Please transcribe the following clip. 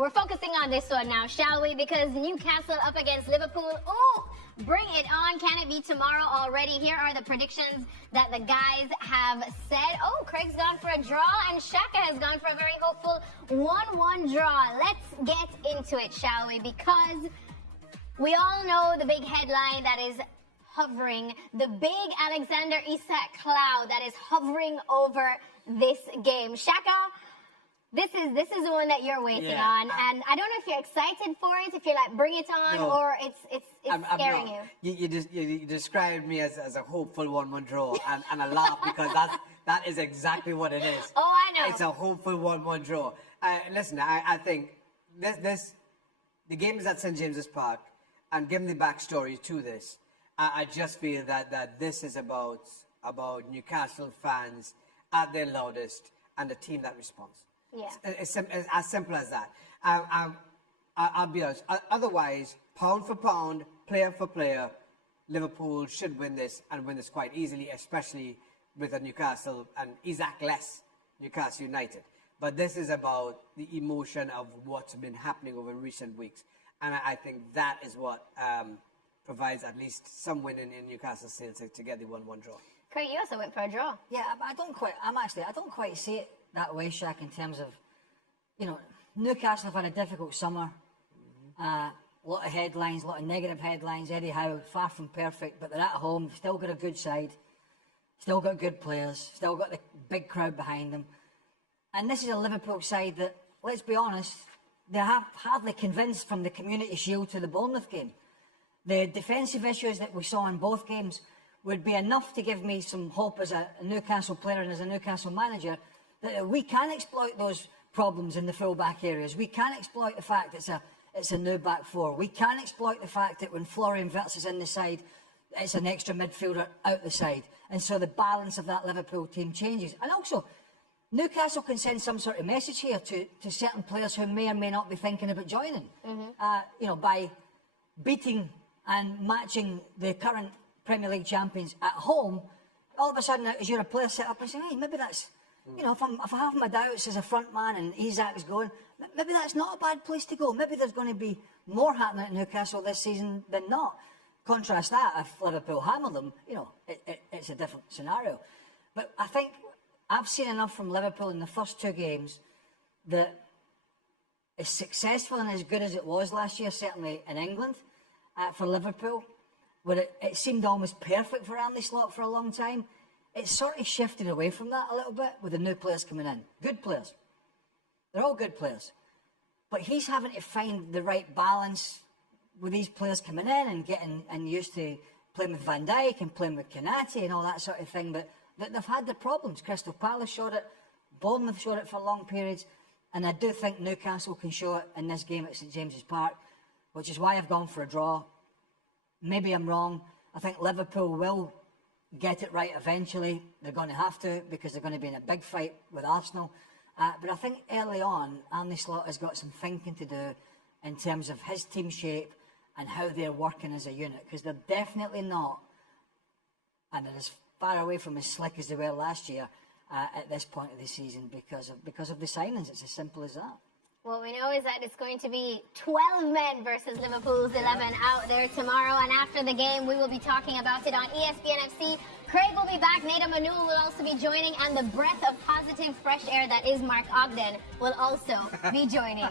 We're focusing on this one now, shall we? Because Newcastle up against Liverpool. Oh, bring it on. Can it be tomorrow already? Here are the predictions that the guys have said. Oh, Craig's gone for a draw and Shaka has gone for a very hopeful 1-1 draw. Let's get into it, shall we? Because we all know the big headline that is hovering, the big Alexander Isak cloud that is hovering over this game. Shaka, this is the one that you're waiting on, and I don't know if you're excited for it, if you're like, bring it on, or it's scaring you. You described me as a hopeful 1-1 draw, and I laugh because that is exactly what it is. Oh, I know. It's a hopeful 1-1 draw. Listen, I think the game is at St. James's Park, and given the backstory to this, I just feel that this is about Newcastle fans at their loudest and the team that responds. Yeah. It's as simple as that. I'll be honest. Otherwise, pound for pound, player for player, Liverpool should win this and win this quite easily, especially with a Newcastle and Isak-less Newcastle United. But this is about the emotion of what's been happening over recent weeks. And I think that is what provides at least some win in Newcastle's sales to get the 1-1 draw. Craig, you also went for a draw. Yeah, I don't quite see it that way, Shaq, in terms of, Newcastle have had a difficult summer. A lot of headlines, a lot of negative headlines. Eddie Howe, far from perfect, but they're at home, still got a good side, still got good players, still got the big crowd behind them. And this is a Liverpool side that, let's be honest, they have hardly convinced from the Community Shield to the Bournemouth game. The defensive issues that we saw in both games would be enough to give me some hope as a Newcastle player and as a Newcastle manager that we can exploit those problems in the full-back areas. We can exploit the fact it's a new back four. We can exploit the fact that when Florian Wirtz is in the side, it's an extra midfielder out the side. And so the balance of that Liverpool team changes. And also, Newcastle can send some sort of message here to certain players who may or may not be thinking about joining. By beating and matching the current Premier League champions at home, all of a sudden, as you're a player, set up and say, hey, maybe that's, if I have my doubts as a front man and Isak's going, maybe that's not a bad place to go. Maybe there's going to be more happening at Newcastle this season than not. Contrast that, if Liverpool hammer them, it's a different scenario. But I think I've seen enough from Liverpool in the first two games that as successful and as good as it was last year, certainly in England, for Liverpool, where it seemed almost perfect for Andy Slot for a long time, it's sort of shifted away from that a little bit with the new players coming in. Good players. They're all good players. But he's having to find the right balance with these players coming in and getting used to playing with Van Dijk and playing with Konate and all that sort of thing. But they've had the problems. Crystal Palace showed it. Bournemouth showed it for long periods. And I do think Newcastle can show it in this game at St James's Park, which is why I've gone for a draw. Maybe I'm wrong. I think Liverpool will get it right eventually. They're going to have to because they're going to be in a big fight with Arsenal. But I think early on, Arne Slot has got some thinking to do in terms of his team shape and how they're working as a unit, because they're definitely not, and they're as far away from as slick as they were last year at this point of the season because of the signings. It's as simple as that. What we know is that it's going to be 12 men versus Liverpool's 11 out there tomorrow. And after the game, we will be talking about it on ESPN FC. Craig will be back. Nada Manul will also be joining. And the breath of positive fresh air that is Mark Ogden will also be joining.